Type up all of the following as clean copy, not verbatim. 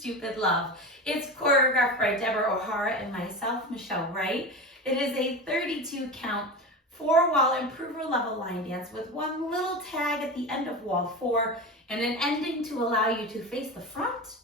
Stupid Love. It's choreographed by Deborah O'Hara and myself, Michelle Wright. It is a 32 count, 4-wall improver level line dance with one little tag at the end of wall 4 and an ending to allow you to face the front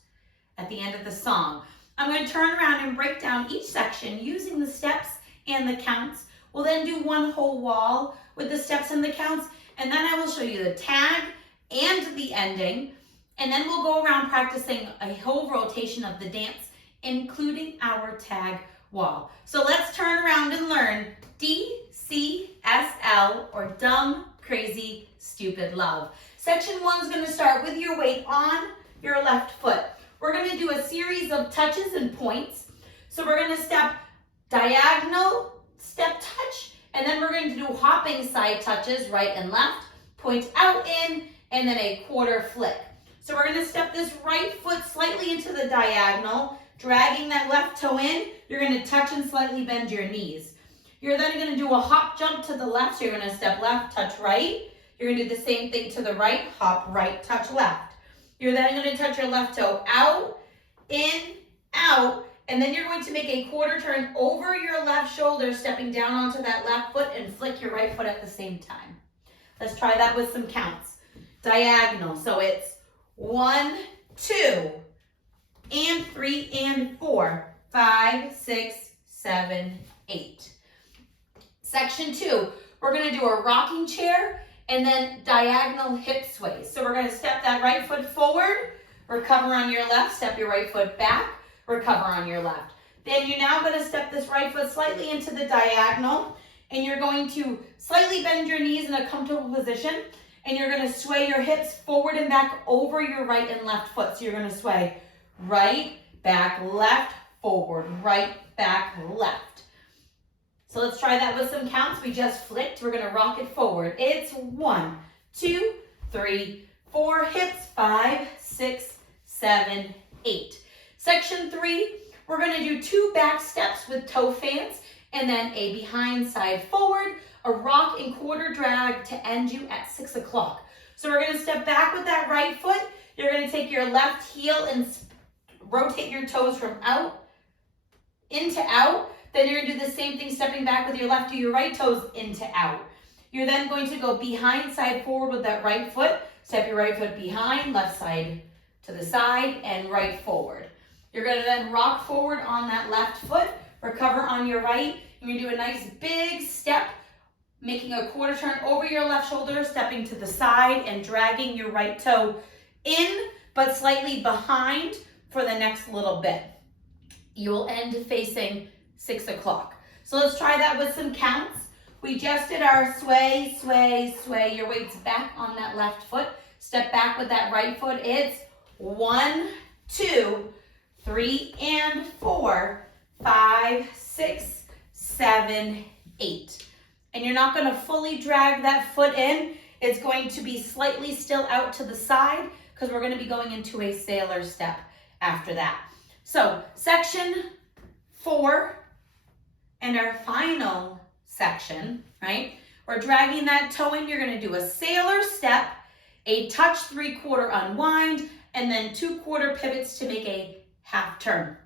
at the end of the song. I'm going to turn around and break down each section using the steps and the counts. We'll then do one whole wall with the steps and the counts, and then I will show you the tag and the ending, and then we'll go around practicing a whole rotation of the dance, including our tag wall. So let's turn around and learn D.C.S.L, or Dumb, Crazy, Stupid Love. Section 1 is going to start with your weight on your left foot. We're going to do a series of touches and points. So we're going to step diagonal, step touch, and then we're going to do hopping side touches, right and left, point out in, and then a quarter flick. So we're going to step this right foot slightly into the diagonal, dragging that left toe in. You're going to touch and slightly bend your knees. You're then going to do a hop jump to the left. So you're going to step left, touch right. You're going to do the same thing to the right, hop right, touch left. You're then going to touch your left toe out, in, out, and then you're going to make a quarter turn over your left shoulder, stepping down onto that left foot and flick your right foot at the same time. Let's try that with some counts. Diagonal, so it's 1, 2, and 3, and 4, 5, 6, 7, 8. Section 2, we're going to do a rocking chair and then diagonal hip sway. So we're going to step that right foot forward, recover on your left, step your right foot back, recover on your left. Then you're now going to step this right foot slightly into the diagonal, and you're going to slightly bend your knees in a comfortable position, and you're going to sway your hips forward and back over your right and left foot. So you're going to sway right, back, left, forward, right, back, left. So let's try that with some counts. We just flicked. We're going to rock it forward. It's 1, 2, 3, 4, hips, 5, 6, 7, 8. Section 3, we're going to do 2 back steps with toe fans, and then a behind side forward, a rock and quarter drag to end you at 6 o'clock. So we're going to step back with that right foot. You're going to take your left heel and rotate your toes from out into out. Then you're going to do the same thing, stepping back with your left to your right toes into out. You're then going to go behind side forward with that right foot. Step your right foot behind, left side to the side, and right forward. You're going to then rock forward on that left foot, recover on your right. You're going to do a nice big step, making a quarter turn over your left shoulder, stepping to the side and dragging your right toe in, but slightly behind for the next little bit. You will end facing 6 o'clock. So let's try that with some counts. We just did our sway, sway, sway. Your weight's back on that left foot. Step back with that right foot. It's 1, 2, 3, and 4, 5, 6, 7, 8. And you're not going to fully drag that foot in. It's going to be slightly still out to the side because we're going to be going into a sailor step after that. So section 4 and our final section, right? We're dragging that toe in. You're going to do a sailor step, a touch 3/4 unwind, and then 2/4 pivots to make a half turn.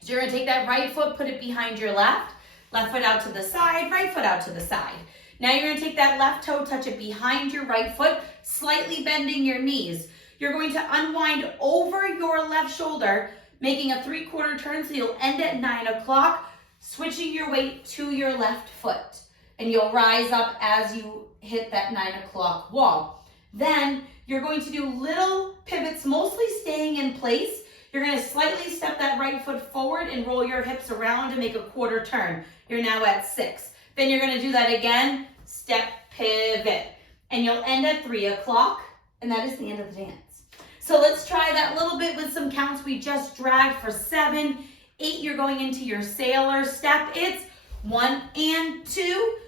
So you're going to take that right foot, put it behind your left foot out to the side, right foot out to the side. Now you're going to take that left toe, touch it behind your right foot, slightly bending your knees. You're going to unwind over your left shoulder, making a 3/4 turn, so you'll end at 9 o'clock, switching your weight to your left foot. And you'll rise up as you hit that 9 o'clock wall. Then you're going to do little pivots, mostly staying in place. You're going to slightly step that right foot forward and roll your hips around to make a quarter turn. You're now at 6. Then you're going to do that again, step, pivot. And you'll end at 3 o'clock, and that is the end of the dance. So let's try that little bit with some counts. We just dragged for 7, 8. You're going into your sailor step. It's 1 and 2,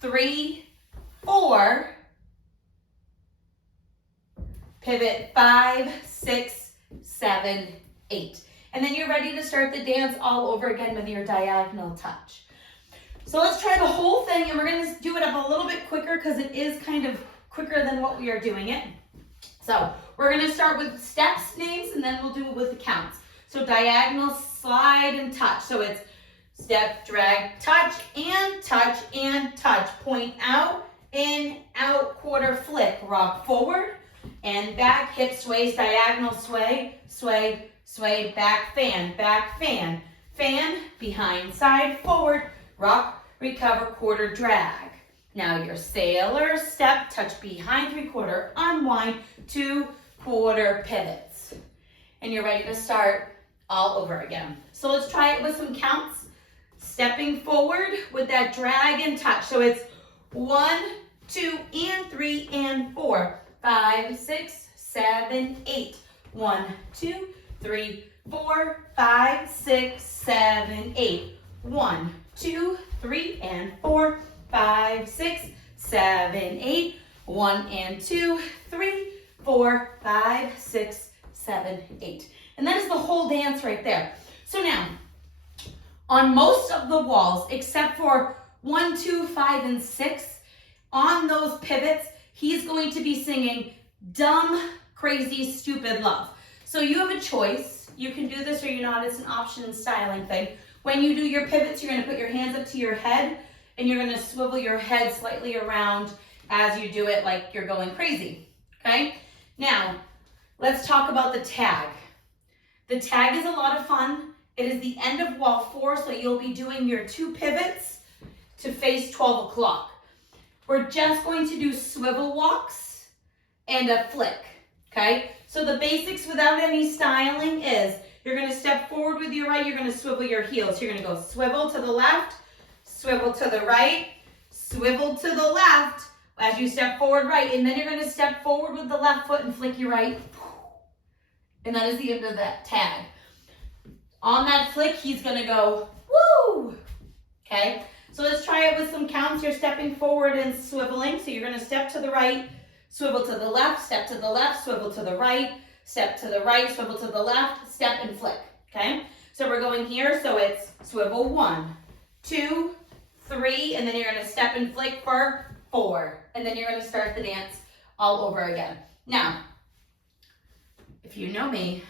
3, 4, pivot 5, 6, 7, 8. And then you're ready to start the dance all over again with your diagonal touch. So let's try the whole thing, and we're going to do it up a little bit quicker because it is kind of quicker than what we are doing it. So we're going to start with steps names, and then we'll do it with the counts. So diagonal, slide, and touch. So it's step, drag, touch, and touch, and touch. Point out, in, out, quarter flick. Rock forward and back, hip sways, diagonal, sway, sway, sway, back, fan, fan, behind, side, forward, rock, recover, quarter, drag. Now your sailor, step, touch behind, 3/4, unwind, 2 quarter pivots. And you're ready to start all over again. So let's try it with some counts. Stepping forward with that drag and touch. So it's 1, 2, and 3, and 4, 5, 6, 7, 8. 1, 2, 3, 4, 5, 6, 7, 8. 1, 2, 3, and 4, 5, 6, 7, 8. 1 and 2, 3, 4, 5, 6, 7, 8. And that is the whole dance right there. So now, on most of the walls, except for 1, 2, 5, and 6, on those pivots, he's going to be singing Dumb, Crazy, Stupid Love. So you have a choice. You can do this or you're not. It's an option and styling thing. When you do your pivots, you're going to put your hands up to your head and you're going to swivel your head slightly around as you do it like you're going crazy. Okay? Now, let's talk about the tag. The tag is a lot of fun. It is the end of wall 4, so you'll be doing your 2 pivots to face 12 o'clock. We're just going to do swivel walks and a flick, okay? So the basics without any styling is you're going to step forward with your right, you're going to swivel your heels. You're going to go swivel to the left, swivel to the right, swivel to the left as you step forward right, and then you're going to step forward with the left foot and flick your right. And that is the end of that tag. On that flick, he's going to go, woo! Okay? So let's try it with some counts. You're stepping forward and swiveling. So you're going to step to the right, swivel to the left, step to the left, swivel to the right, step to the right, swivel to the left, step and flick. Okay? So we're going here. So it's swivel 1, 2, 3, and then you're going to step and flick for 4. And then you're going to start the dance all over again. Now, if you know me,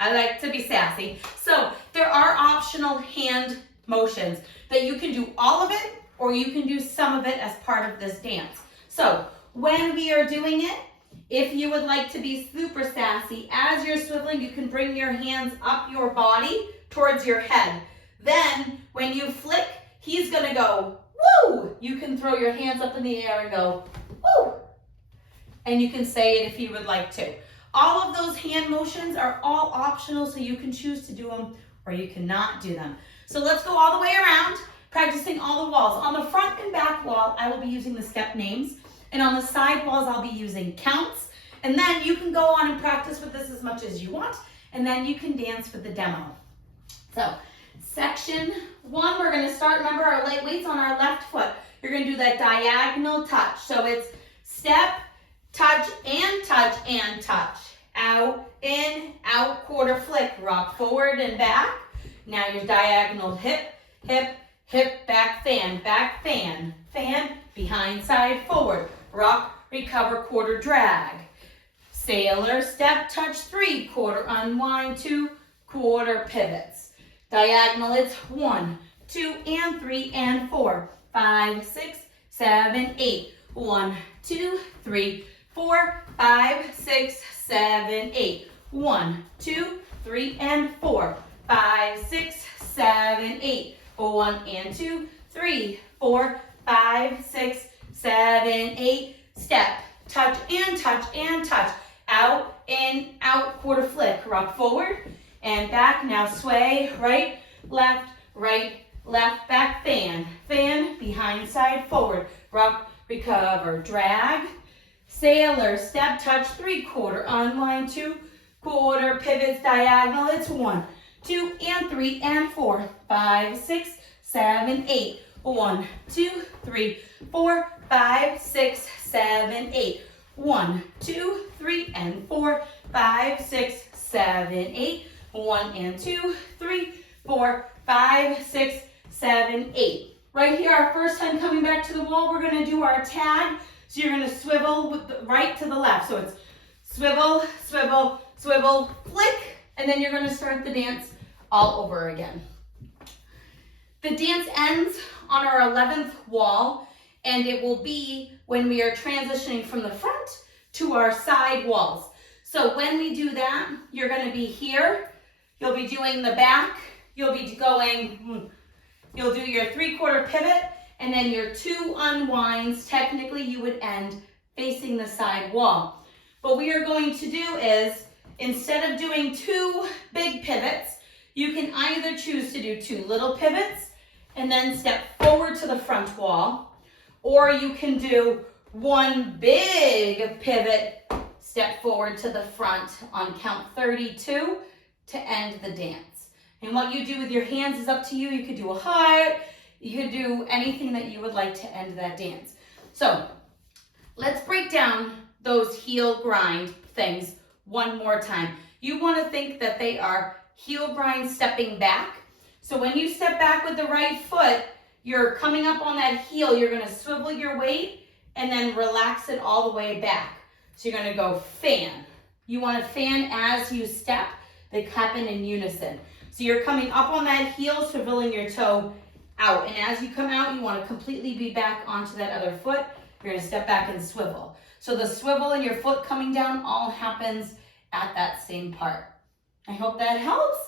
I like to be sassy. So there are optional hand motions that you can do all of it or you can do some of it as part of this dance. So when we are doing it, if you would like to be super sassy, as you're swiveling, you can bring your hands up your body towards your head. Then when you flick, he's gonna go, woo! You can throw your hands up in the air and go, woo! And you can say it if you would like to. All of those hand motions are all optional, so you can choose to do them or you cannot do them. So let's go all the way around, practicing all the walls. On the front and back wall, I will be using the step names, and on the side walls, I'll be using counts. And then you can go on and practice with this as much as you want, and then you can dance with the demo. So section 1, we're going to start, remember our light weights on our left foot. You're going to do that diagonal touch. So it's step, touch, and touch, and touch. Out, in, out, quarter flick, rock forward and back. Now your diagonal hip, hip, hip, back, fan, fan, behind, side, forward, rock, recover, quarter drag. Sailor, step, touch, 3/4, unwind, 2 quarter pivots. Diagonal, it's 1, 2, and 3, and 4, 5, 6, 7, 8. 1, 2, 3, 4, 5, 6, 7, 8. 1, 2, 3, and 4, 5, 6, 7, 8. 1 and 2, 3, 4, 5, 6, 7, 8. Step, touch, and touch, and touch. Out, in, out, quarter flick. Rock forward and back. Now sway, right, left, back, fan, behind, side, forward. Rock, recover, drag. Sailor, step, touch, 3/4, unwind, 2 quarter pivots, diagonal, it's 1, 2, and 3, and 4, 5, 6, 7, 8. 1, 2, 3, 4, 5, 6, 7, 8. 1, 2, 3, and 4, 5, 6, 7, 8. 1 and 2, 3, 4, 5, 6, 7, 8. Right here, our first time coming back to the wall, we're going to do our tag. So you're going to swivel with the right to the left. So it's swivel, swivel, swivel, flick, and then you're going to start the dance all over again. The dance ends on our 11th wall, and it will be when we are transitioning from the front to our side walls. So when we do that, you're going to be here, you'll be doing the back, you'll be going, you'll do your 3/4 pivot, and then your 2 unwinds. Technically, you would end facing the side wall. What we are going to do is, instead of doing 2 big pivots, you can either choose to do 2 little pivots and then step forward to the front wall, or you can do 1 big pivot, step forward to the front on count 32 to end the dance. And what you do with your hands is up to you. You could do a heart, you could do anything that you would like to end that dance. So let's break down those heel grind things one more time. You want to think that they are heel grind stepping back. So when you step back with the right foot, you're coming up on that heel, you're going to swivel your weight and then relax it all the way back. So you're going to go fan. You want to fan as you step. They happen in unison. So you're coming up on that heel, swiveling your toe out. And as you come out, you want to completely be back onto that other foot. You're going to step back and swivel. So the swivel and your foot coming down all happens at that same part. I hope that helps.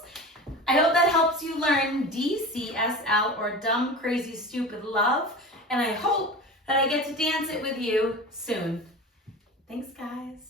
I hope that helps you learn D.C.S.L, or Dumb, Crazy, Stupid Love. And I hope that I get to dance it with you soon. Thanks, guys.